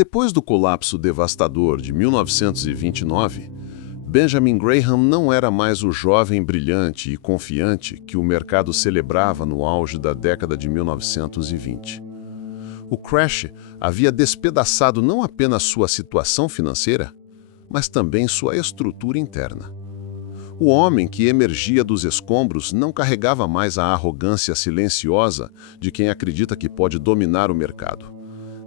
Depois do colapso devastador de 1929, Benjamin Graham não era mais o jovem brilhante e confiante que o mercado celebrava no auge da década de 1920. O crash havia despedaçado não apenas sua situação financeira, mas também sua estrutura interna. O homem que emergia dos escombros não carregava mais a arrogância silenciosa de quem acredita que pode dominar o mercado,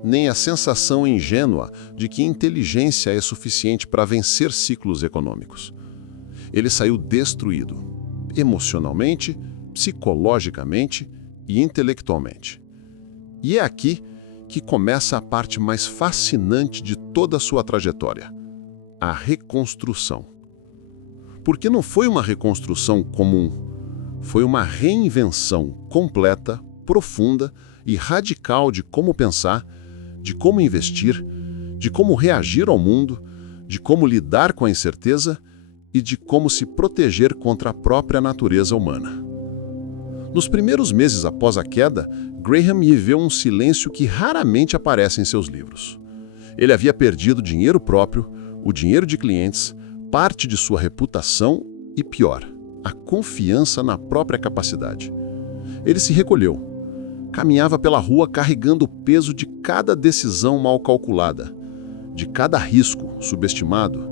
nem a sensação ingênua de que inteligência é suficiente para vencer ciclos econômicos. Ele saiu destruído, emocionalmente, psicologicamente e intelectualmente. E é aqui que começa a parte mais fascinante de toda a sua trajetória: a reconstrução. Porque não foi uma reconstrução comum, foi uma reinvenção completa, profunda e radical de como pensar, de como investir, de como reagir ao mundo, de como lidar com a incerteza e de como se proteger contra a própria natureza humana. Nos primeiros meses após a queda, Graham viveu um silêncio que raramente aparece em seus livros. Ele havia perdido dinheiro próprio, o dinheiro de clientes, parte de sua reputação e, pior, a confiança na própria capacidade. Ele se recolheu. Caminhava pela rua carregando o peso de cada decisão mal calculada, de cada risco subestimado,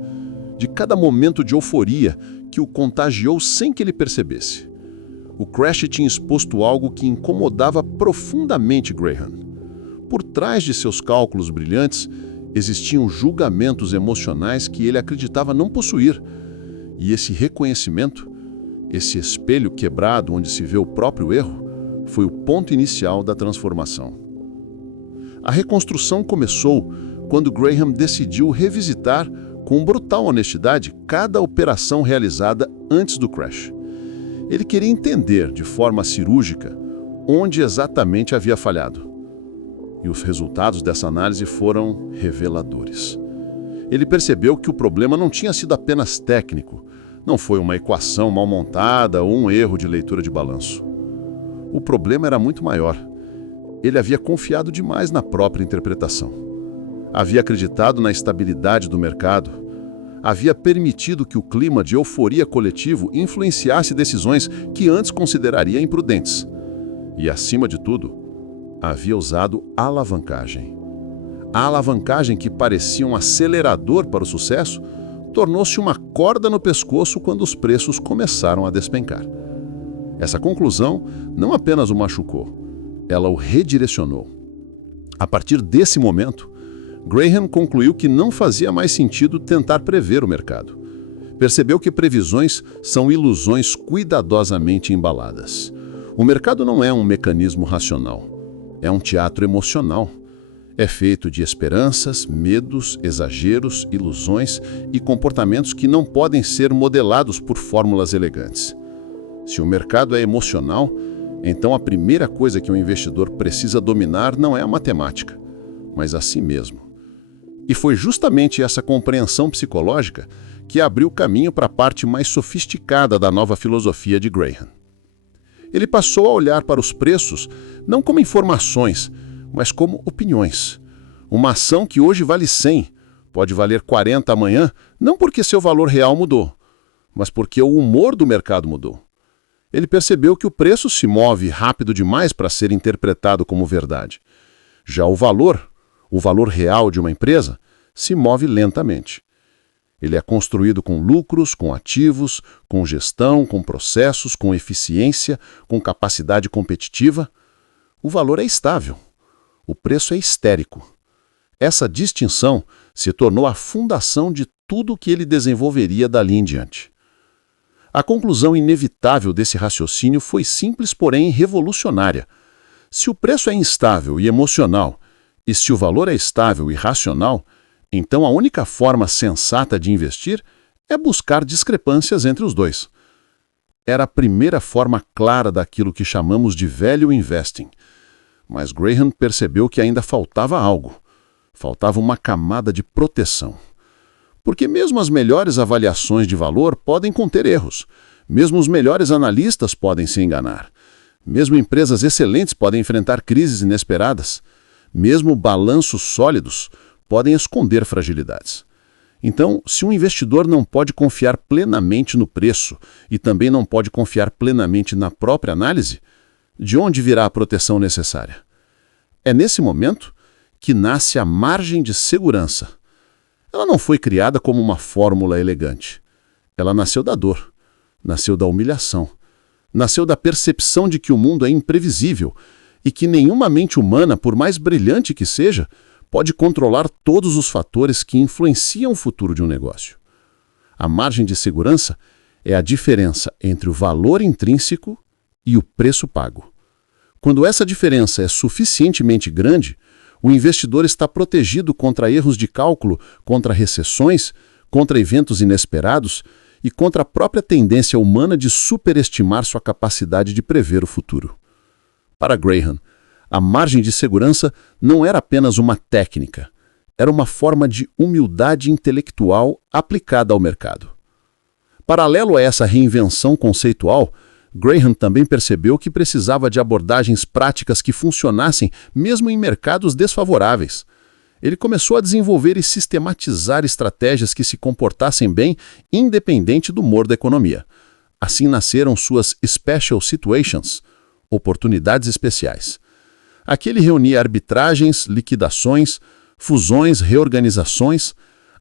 de cada momento de euforia que o contagiou sem que ele percebesse. O crash tinha exposto algo que incomodava profundamente Graham. Por trás de seus cálculos brilhantes, existiam julgamentos emocionais que ele acreditava não possuir. E esse reconhecimento, esse espelho quebrado onde se vê o próprio erro, foi o ponto inicial da transformação. A reconstrução começou quando Graham decidiu revisitar, com brutal honestidade, cada operação realizada antes do crash. Ele queria entender, de forma cirúrgica, onde exatamente havia falhado. E os resultados dessa análise foram reveladores. Ele percebeu que o problema não tinha sido apenas técnico, não foi uma equação mal montada ou um erro de leitura de balanço. O problema era muito maior. Ele havia confiado demais na própria interpretação. Havia acreditado na estabilidade do mercado. Havia permitido que o clima de euforia coletivo influenciasse decisões que antes consideraria imprudentes. E, acima de tudo, havia usado alavancagem. A alavancagem, que parecia um acelerador para o sucesso, tornou-se uma corda no pescoço quando os preços começaram a despencar. Essa conclusão não apenas o machucou, ela o redirecionou. A partir desse momento, Graham concluiu que não fazia mais sentido tentar prever o mercado. Percebeu que previsões são ilusões cuidadosamente embaladas. O mercado não é um mecanismo racional. É um teatro emocional. É feito de esperanças, medos, exageros, ilusões e comportamentos que não podem ser modelados por fórmulas elegantes. Se o mercado é emocional, então a primeira coisa que o investidor precisa dominar não é a matemática, mas a si mesmo. E foi justamente essa compreensão psicológica que abriu caminho para a parte mais sofisticada da nova filosofia de Graham. Ele passou a olhar para os preços não como informações, mas como opiniões. Uma ação que hoje vale 100, pode valer 40 amanhã, não porque seu valor real mudou, mas porque o humor do mercado mudou. Ele percebeu que o preço se move rápido demais para ser interpretado como verdade. Já o valor real de uma empresa, se move lentamente. Ele é construído com lucros, com ativos, com gestão, com processos, com eficiência, com capacidade competitiva. O valor é estável. O preço é histérico. Essa distinção se tornou a fundação de tudo o que ele desenvolveria dali em diante. A conclusão inevitável desse raciocínio foi simples, porém revolucionária. Se o preço é instável e emocional, e se o valor é estável e racional, então a única forma sensata de investir é buscar discrepâncias entre os dois. Era a primeira forma clara daquilo que chamamos de value investing. Mas Graham percebeu que ainda faltava algo. Faltava uma camada de proteção. Porque mesmo as melhores avaliações de valor podem conter erros. Mesmo os melhores analistas podem se enganar. Mesmo empresas excelentes podem enfrentar crises inesperadas. Mesmo balanços sólidos podem esconder fragilidades. Então, se um investidor não pode confiar plenamente no preço e também não pode confiar plenamente na própria análise, de onde virá a proteção necessária? É nesse momento que nasce a margem de segurança. Ela não foi criada como uma fórmula elegante. Ela nasceu da dor, nasceu da humilhação, nasceu da percepção de que o mundo é imprevisível e que nenhuma mente humana, por mais brilhante que seja, pode controlar todos os fatores que influenciam o futuro de um negócio. A margem de segurança é a diferença entre o valor intrínseco e o preço pago. Quando essa diferença é suficientemente grande, o investidor está protegido contra erros de cálculo, contra recessões, contra eventos inesperados e contra a própria tendência humana de superestimar sua capacidade de prever o futuro. Para Graham, a margem de segurança não era apenas uma técnica, era uma forma de humildade intelectual aplicada ao mercado. Paralelo a essa reinvenção conceitual, Graham também percebeu que precisava de abordagens práticas que funcionassem mesmo em mercados desfavoráveis. Ele começou a desenvolver e sistematizar estratégias que se comportassem bem, independente do humor da economia. Assim nasceram suas Special Situations, oportunidades especiais. Aqui ele reunia arbitragens, liquidações, fusões, reorganizações,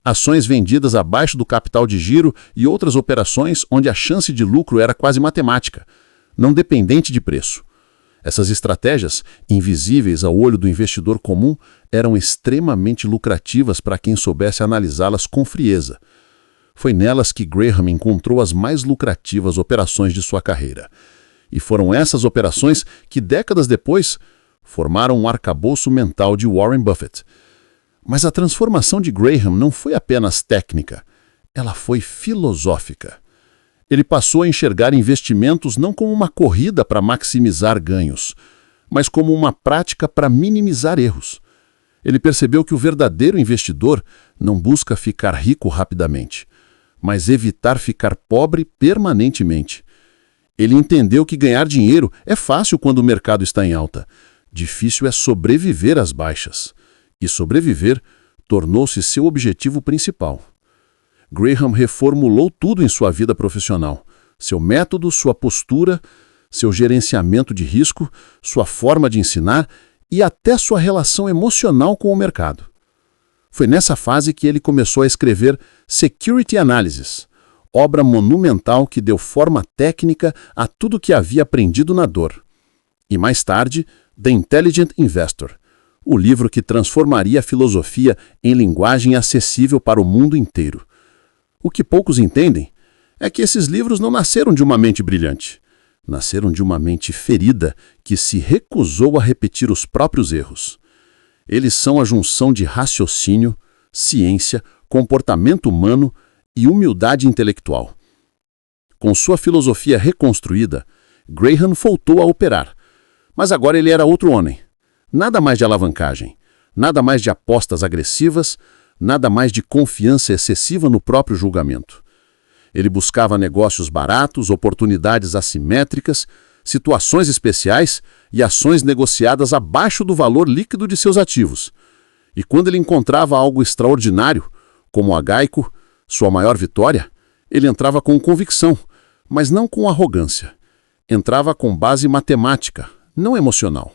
ações vendidas abaixo do capital de giro e outras operações onde a chance de lucro era quase matemática, não dependente de preço. Essas estratégias, invisíveis ao olho do investidor comum, eram extremamente lucrativas para quem soubesse analisá-las com frieza. Foi nelas que Graham encontrou as mais lucrativas operações de sua carreira. E foram essas operações que, décadas depois, formaram um arcabouço mental de Warren Buffett. Mas a transformação de Graham não foi apenas técnica, ela foi filosófica. Ele passou a enxergar investimentos não como uma corrida para maximizar ganhos, mas como uma prática para minimizar erros. Ele percebeu que o verdadeiro investidor não busca ficar rico rapidamente, mas evitar ficar pobre permanentemente. Ele entendeu que ganhar dinheiro é fácil quando o mercado está em alta. Difícil é sobreviver às baixas. E sobreviver tornou-se seu objetivo principal. Graham reformulou tudo em sua vida profissional: seu método, sua postura, seu gerenciamento de risco, sua forma de ensinar e até sua relação emocional com o mercado. Foi nessa fase que ele começou a escrever Security Analysis, obra monumental que deu forma técnica a tudo que havia aprendido na dor. E mais tarde, The Intelligent Investor, o livro que transformaria a filosofia em linguagem acessível para o mundo inteiro. O que poucos entendem é que esses livros não nasceram de uma mente brilhante. Nasceram de uma mente ferida que se recusou a repetir os próprios erros. Eles são a junção de raciocínio, ciência, comportamento humano e humildade intelectual. Com sua filosofia reconstruída, Graham voltou a operar. Mas agora ele era outro homem. Nada mais de alavancagem, nada mais de apostas agressivas, nada mais de confiança excessiva no próprio julgamento. Ele buscava negócios baratos, oportunidades assimétricas, situações especiais e ações negociadas abaixo do valor líquido de seus ativos. E quando ele encontrava algo extraordinário, como a Geico, sua maior vitória, ele entrava com convicção, mas não com arrogância. Entrava com base matemática, não emocional.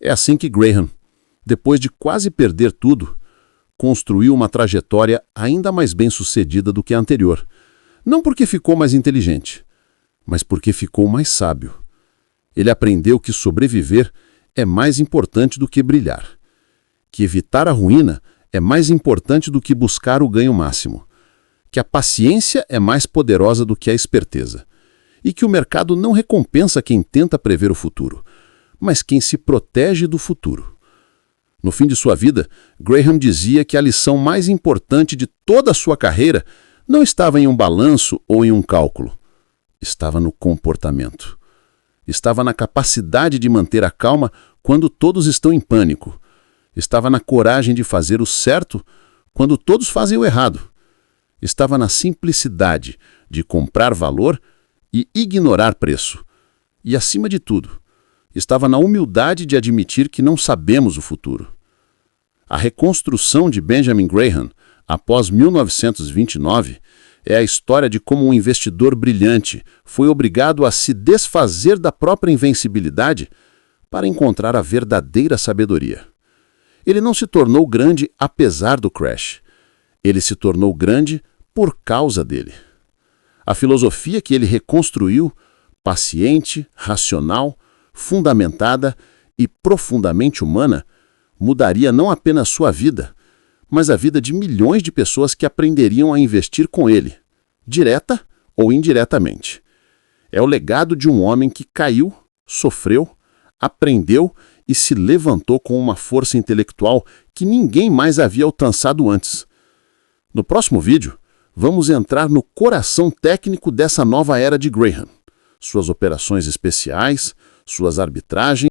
É assim que Graham, depois de quase perder tudo, construiu uma trajetória ainda mais bem-sucedida do que a anterior. Não porque ficou mais inteligente, mas porque ficou mais sábio. Ele aprendeu que sobreviver é mais importante do que brilhar, que evitar a ruína é mais importante do que buscar o ganho máximo, que a paciência é mais poderosa do que a esperteza, e que o mercado não recompensa quem tenta prever o futuro, mas quem se protege do futuro. No fim de sua vida, Graham dizia que a lição mais importante de toda a sua carreira não estava em um balanço ou em um cálculo. Estava no comportamento. Estava na capacidade de manter a calma quando todos estão em pânico. Estava na coragem de fazer o certo quando todos fazem o errado. Estava na simplicidade de comprar valor e ignorar preço. E, acima de tudo, estava na humildade de admitir que não sabemos o futuro. A reconstrução de Benjamin Graham, após 1929, é a história de como um investidor brilhante foi obrigado a se desfazer da própria invencibilidade para encontrar a verdadeira sabedoria. Ele não se tornou grande apesar do crash. Ele se tornou grande por causa dele. A filosofia que ele reconstruiu, paciente, racional, fundamentada e profundamente humana, mudaria não apenas sua vida, mas a vida de milhões de pessoas que aprenderiam a investir com ele, direta ou indiretamente. É o legado de um homem que caiu, sofreu, aprendeu e se levantou com uma força intelectual que ninguém mais havia alcançado antes. No próximo vídeo, vamos entrar no coração técnico dessa nova era de Graham, suas operações especiais, suas arbitragens